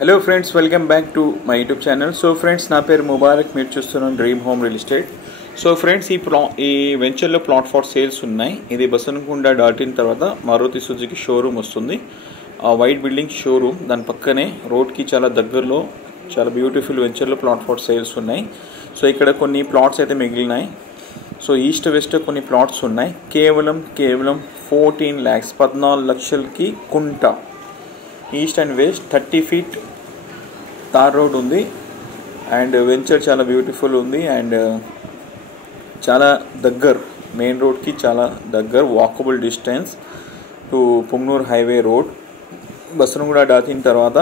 Hello friends, welcome back to my YouTube channel. So friends, నా పేరు ముబారక్. మీరు చూస్తున్నాం dream home real estate. So friends, ఈ వెంచర్లో ప్లాట్ ఫర్ సేల్స్ ఉన్నాయి. ఇది బసవనగుంట దాటిన తర్వాత మారుతి సుజుకి షోరూమ్ వస్తుంది. వైట్ బిల్డింగ్ షోరూమ్, దాని పక్కనే రోడ్కి చాలా దగ్గరలో చాలా బ్యూటిఫుల్ వెంచర్లో ప్లాట్ ఫర్ సేల్స్ ఉన్నాయి. సో ఇక్కడ కొన్ని ప్లాట్స్ అయితే మిగిలినాయి. సో ఈస్ట్ వెస్ట్ కొన్ని ప్లాట్స్ ఉన్నాయి. కేవలం 14 lakhs 14 లక్షలకి కుంట. East and west 30 feet tar road ఉంది. అండ్ వెంచర్ చాలా బ్యూటిఫుల్ ఉంది. అండ్ చాలా దగ్గర, మెయిన్ రోడ్కి చాలా దగ్గర, walkable distance to Punganur highway road. Basavanagunta దాటిన తర్వాత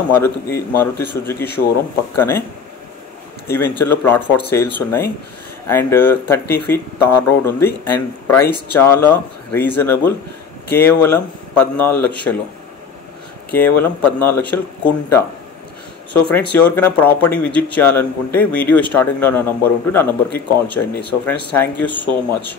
మారుతి సుజుకి షోరూమ్ పక్కనే ఈ వెంచర్లో ప్లాట్ ఫర్ సేల్స్ ఉన్నాయి. అండ్ 30 feet తార్ రోడ్ ఉంది. అండ్ ప్రైస్ చాలా రీజనబుల్, కేవలం 14 లక్షలు, కేవలం 14 లక్షలు కుంట. సో ఫ్రెండ్స్, ఎవరికైనా ప్రాపర్టీ విజిట్ చేయాలనుకుంటే వీడియో స్టార్టింగ్లో నా నంబర్ ఉంటుంది, నా నెంబర్కి కాల్ చేయండి. So friends, thank you so much.